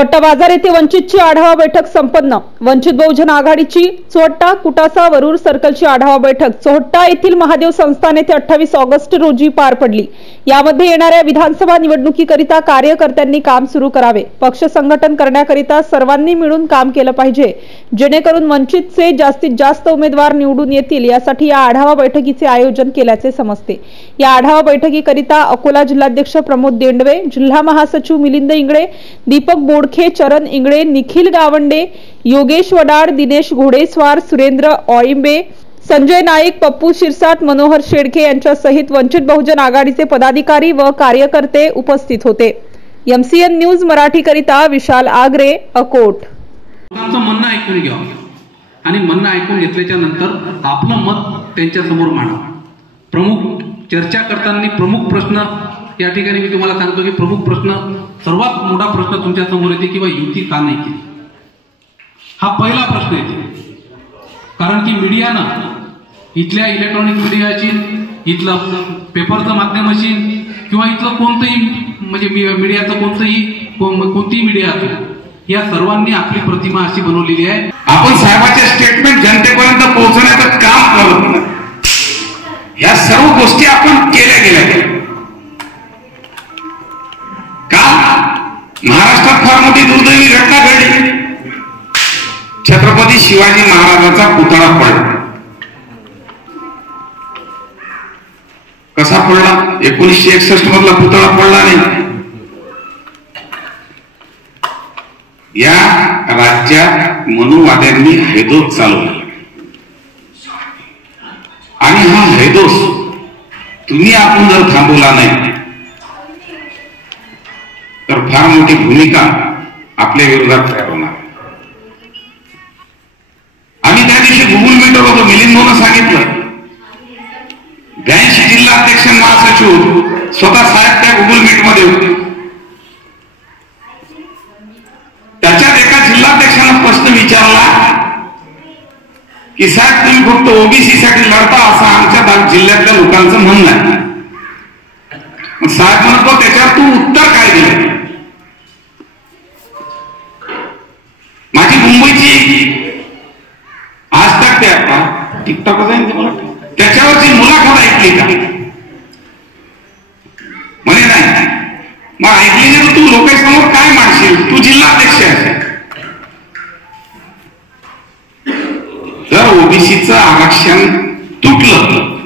चोहट्टा बाजार येथे वंचितची आढावा बैठक संपन्न। वंचित बहुजन आघाडीची चोहट्टा कुटासा वरूर सर्कलची आढावा बैठक चोहट्टा येथील महादेव संस्थान येथे 28 ऑगस्ट रोजी पार पडली। यामध्ये येणाऱ्या विधानसभा निवडणुकीकरिता कार्यकर्त्यांनी काम सुरू करावे, पक्ष संघटन करण्याकरिता सर्वांनी मिळून काम केलं पाहिजे, जेणेकरून वंचितचे जास्तीत जास्त उमेदवार निवडून येतील, यासाठी या आढावा बैठकीचे आयोजन केल्याचे समजते। या आढावा बैठकीकरिता अकोला जिल्हाध्यक्ष प्रमोद देंडवे, जिल्हा महासचिव मिलिंद इंगळे, दीपक बोडखे, चरण इंगळे, निखिल गावंडे, योगेश वडाड, दिनेश घोडेस्वार, सुरेंद्र ऑळिंबे, संजय नाईक, पप्पू शिरसाट, मनोहर शेडके यांच्यासहित वंचित बहुजन आघाडीचे पदाधिकारी व कार्यकर्ते उपस्थित होते। MCN न्यूज मराठी करिता विशाल आगरे, अकोट। लोकांचं म्हणणं ऐकून घ्या आणि म्हणणं ऐकून घेतल्याच्या नंतर आपलं मत त्यांच्या समोर मांडा। प्रमुख चर्चा करताना प्रमुख प्रश्न या ठिकाणी मी तुम्हाला सांगतो की प्रमुख प्रश्न, सर्वात मोठा प्रश्न तुमच्या समोर येते की युती का नाही केली, हा पहिला प्रश्न येते। कारण की मीडियानं, इथल्या इलेक्ट्रॉनिक मीडियाची, इथलं पेपरचं माध्यम असेल किंवा इथलं कोणतंही म्हणजे मीडियाचं कोणतीही मीडिया असेल, या सर्वांनी आपली प्रतिमा अशी बनवलेली आहे। आपण साहेबांचे स्टेटमेंट जनतेपर्यंत पोहोचवण्याचं काम करतो। या सर्व गोष्टी आपण केल्या गेल्या का? महाराष्ट्रात फार मोठी दुर्दैवी घटना घडली। छत्रपती शिवाजी महाराजांचा पुतळा पडला। कसा पडला? 1961 मधला पुतळा पडला नाही। या राज्यात मनुवाद्यांनी हैदोस चालवला आणि हा हैदोस तुम्ही आपण जर थांबवला नाही तर फार मोठी भूमिका आपल्या विरोधात तयार होणार। आम्ही त्या दिवशी गुगल मीटवर होतो, मिलिंदोनं सांगितलं 82 जिल्हा अध्यक्ष महासचिव स्वतः साहेब त्या गुगल मीट मध्ये होते। त्याच्यात एका जिल्हाध्यक्षानं प्रश्न विचारला की साहेब तुम्ही फक्त ओबीसी साठी लढता असं आमच्या जिल्ह्यातल्या लोकांचं म्हणणं आहे। साहेब म्हणतो त्याच्यावर तू उत्तर काय दिलं? माझी मुंबईची आज तक त्या टिकटॉक जाईन मला त्याच्यावरची मुलाखत ऐकली का? म्हणे नाही। मग ऐकली तर तू लोकांसमोर काय मांडशील? तू जिल्हाध्यक्ष आहे। जर ओबीसीचं आरक्षण तुटलं